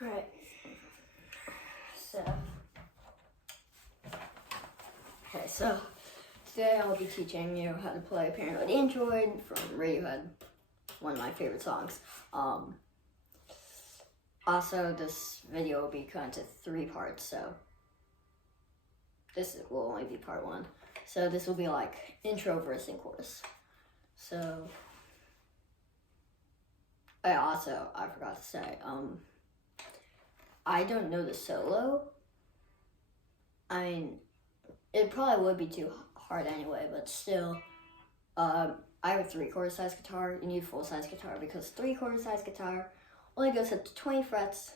Alright, so today I'll be teaching you how to play Paranoid Android from Radiohead, one of my favorite songs. Also, this video will be cut into 3 parts, so this will only be part 1. So this will be like intro, verse, and chorus. So, I forgot to say, I don't know the solo. I mean, it probably would be too hard anyway, but still, I have a 3/4 size guitar. You need a full size guitar because 3/4 size guitar only goes up to 20 frets,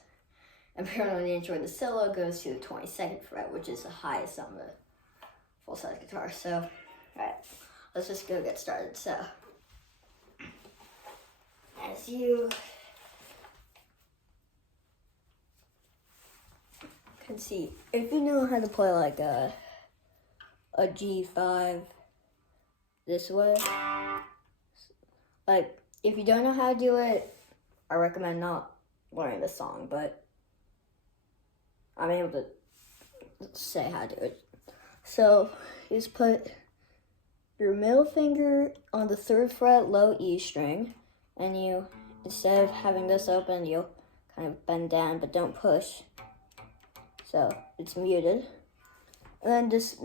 and Paranoid Android, the solo goes to the 22nd fret, which is the highest on the full size guitar. So, alright, let's just go get started. So, as you can see, if you know how to play like a G5 this way, like if you don't know how to do it, I recommend not learning the song, but I'm able to say how to do it. So you just put your middle finger on the 3rd fret, low E string, and you, instead of having this open, you'll kind of bend down, but don't push. So it's muted. And then just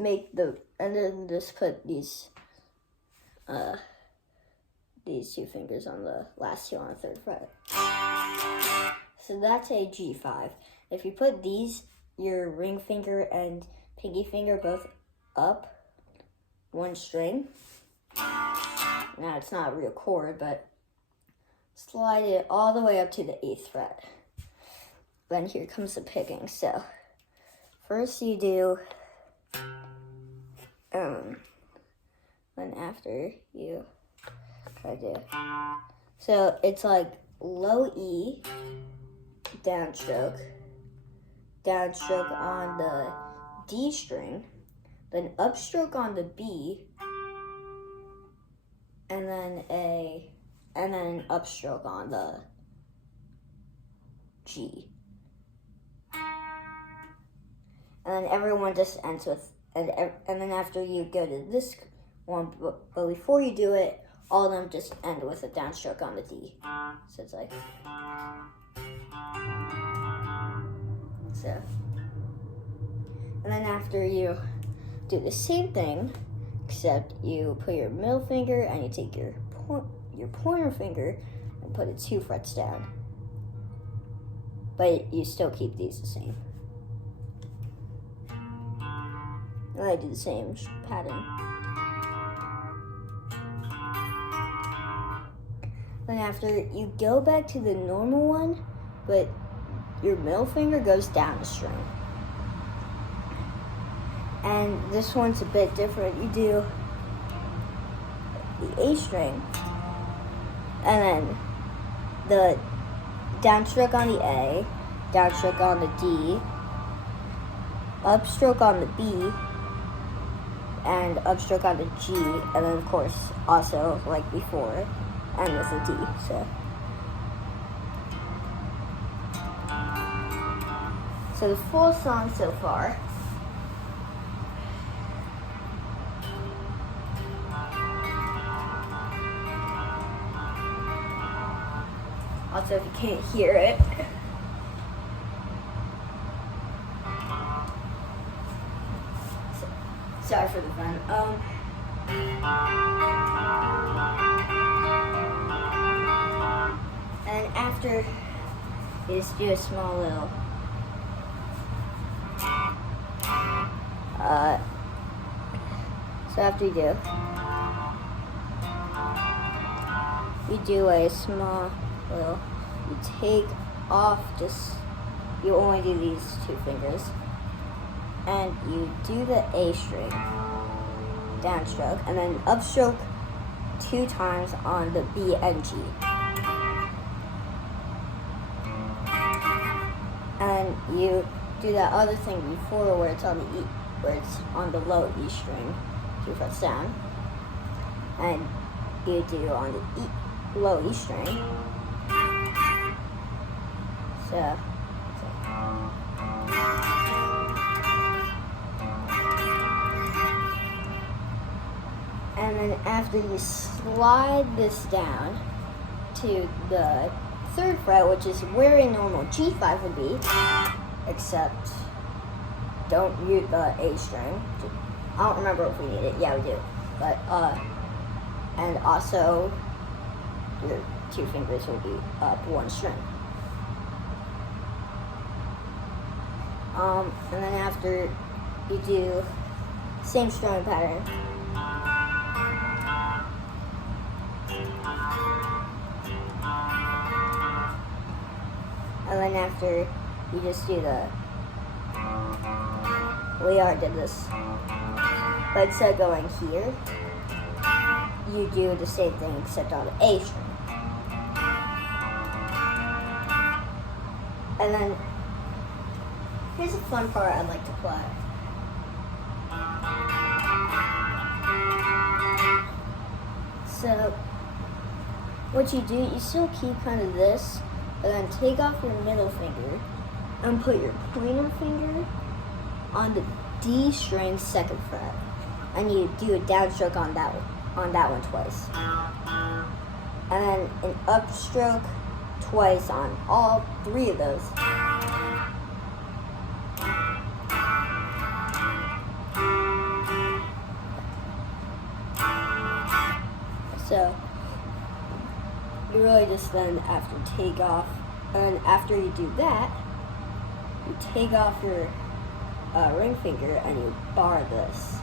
put these 2 fingers on the last 2 on the 3rd fret. So that's a G5. If you put these, your ring finger and pinky finger both up 1 string. Now it's not a real chord, but slide it all the way up to the 8th fret. Then here comes the picking. So first you do, then after you try to, so it's like low E, downstroke on the D string, then upstroke on the B, and then an upstroke on the G. And then everyone just ends with, and then after you go to this one, but before you do it, all of them just end with a downstroke on the D. So it's like, so. And then after you do the same thing, except you put your middle finger and you take your pointer finger and put it 2 frets down. But you still keep these the same. And I do the same pattern. Then after, you go back to the normal one, but your middle finger goes down the string. And this one's a bit different. You do the A string, and then the downstroke on the A, downstroke on the D, upstroke on the B, and upstroke on the G, and then of course also like before, and with the D. So the full song so far. Also, if you can't hear it, sorry for the fun. And after, you just do a small little, so after you do a small little, you take off you only do these 2 fingers, and you do the A string, downstroke, and then upstroke 2 times on the B and G. And you do that other thing before where it's on the E, where it's on the low E string, 2 frets down, and you do on the low E string. So And then after you slide this down to the 3rd fret, which is where a normal G5 would be, except don't mute the A string. I don't remember if we need it. Yeah, we do. But, and also your 2 fingers will be up 1 string. And then after you do same strumming pattern, and then after you just do the, we already did this, but instead of going here, you do the same thing except on the A string. And then here's a fun part I'd like to play. So what you do, you still keep kind of this, but then take off your middle finger and put your pointer finger on the D string 2nd fret, and you do a downstroke on that one twice, and then an upstroke twice on all 3 of those. So you really just then after take off, and after you do that, you take off your ring finger and you bar this.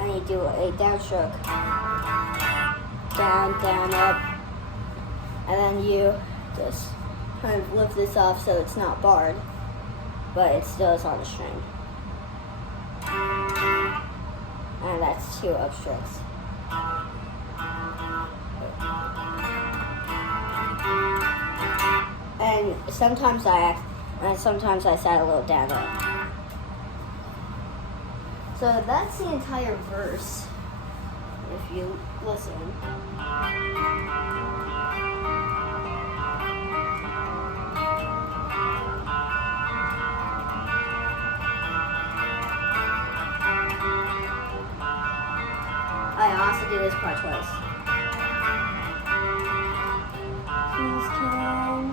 And you do a downstroke, down, down, up, and then you just kind of lift this off so it's not barred, but it still is on the string. And that's 2 upstrokes. And sometimes I set a little down up. So that's the entire verse, if you listen. I also do this part twice. Please can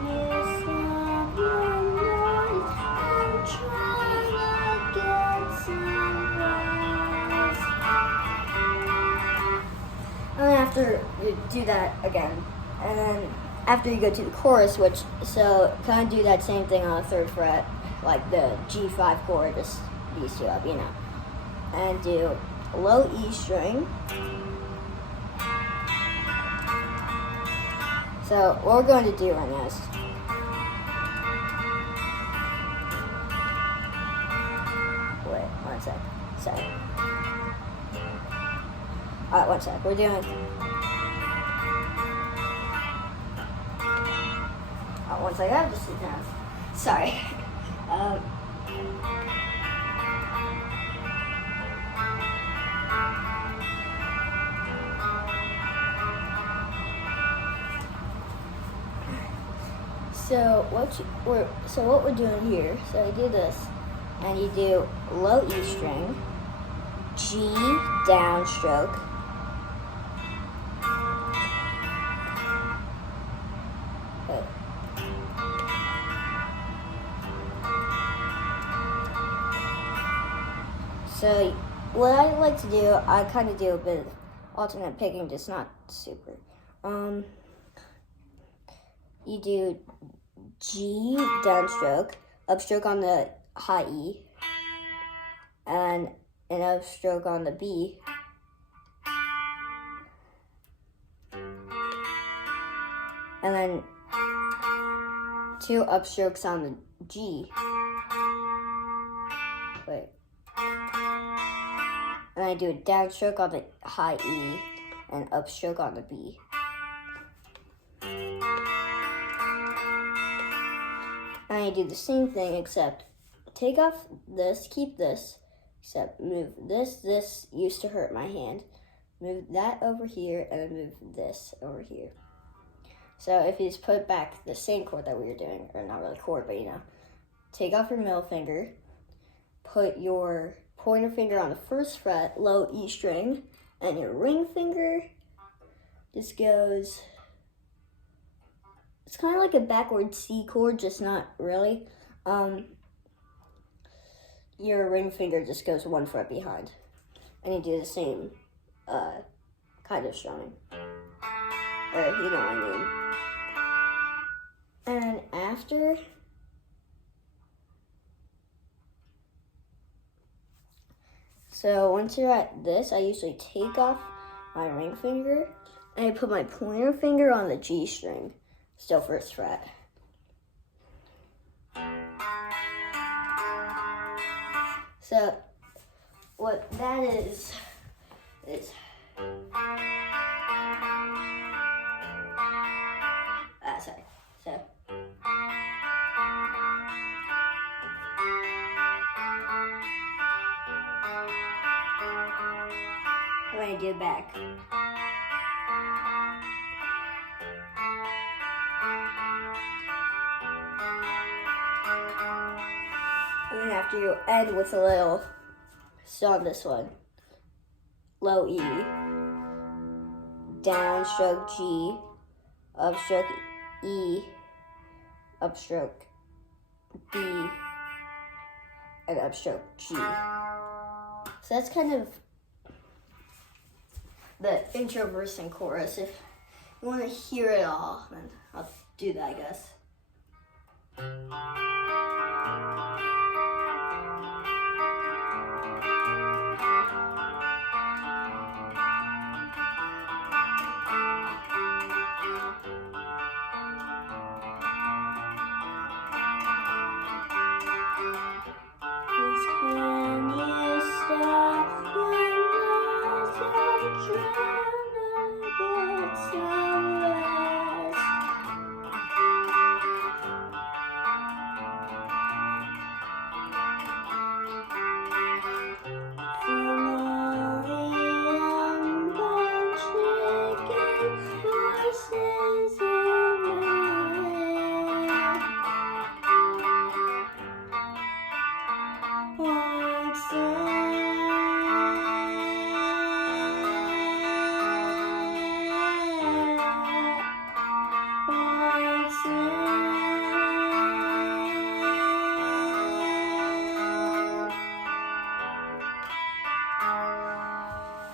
you stop your noise? I'm trying to get some rest. And then after you do that again, and then after you go to the chorus, which, so kind of do that same thing on the 3rd fret, like the G5 chord, just these 2 up, you know, and do low E string. So what we're going to do right now is wait, 1 sec. Sorry. Alright, 1 sec. We're doing 1 sec. I have to sit down. Sorry. So what we're doing here, so you do this, and you do low E string, G downstroke, so what I like to do, I kind of do a bit of alternate picking, just not super. You do G downstroke, upstroke on the high E, and an upstroke on the B, and then 2 upstrokes on the G. Wait. And I do a downstroke on the high E and upstroke on the B. And I do the same thing, except take off this, keep this, except move this. This used to hurt my hand. Move that over here, and then move this over here. So if you just put back the same chord that we were doing, or not really chord, but you know, take off your middle finger, put your pointer finger on the first fret, low E string, and your ring finger just goes, it's kind of like a backward C chord, just not really. Your ring finger just goes 1 fret behind. And you do the same kind of strumming. Or, you know what I mean. And after, so once you're at this, I usually take off my ring finger and I put my pointer finger on the G string, still first fret. So what that is sorry. So I'm gonna do it back. And then after you end with a little, so on this one, low E, downstroke G, upstroke E, upstroke B, and upstroke G. So that's kind of the intro, verse, and chorus. If you want to hear it all, then I'll do that, I guess.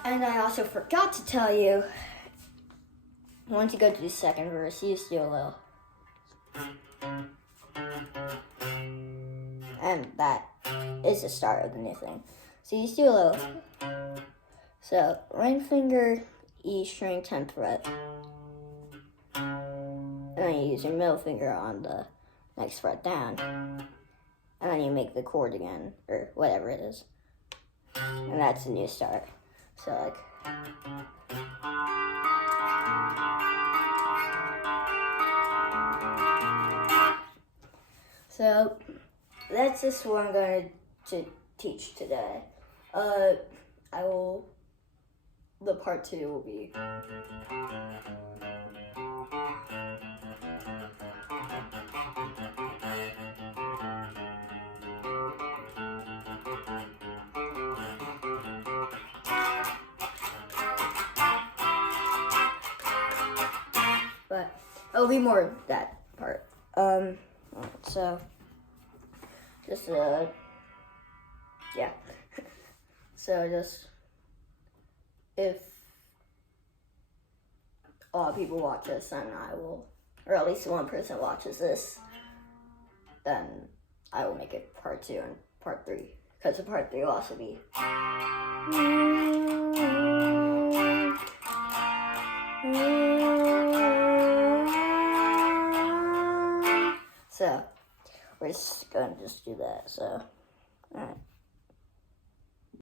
And I also forgot to tell you, once you go to the second verse, you just do a little. And that is the start of the new thing. So you just do a little. So ring finger, E string, 10th fret. And then you use your middle finger on the next fret down. And then you make the chord again, or whatever it is. And that's the new start. So like. So that's just what I'm going to teach today. The part 2 will be. But it'll be more of that part. So just yeah. So just if a lot of people watch this, then I will, or at least one person watches this, then I will make it part 2 and part 3, because the part 3 will also be. So we're just going to do that. So, all right.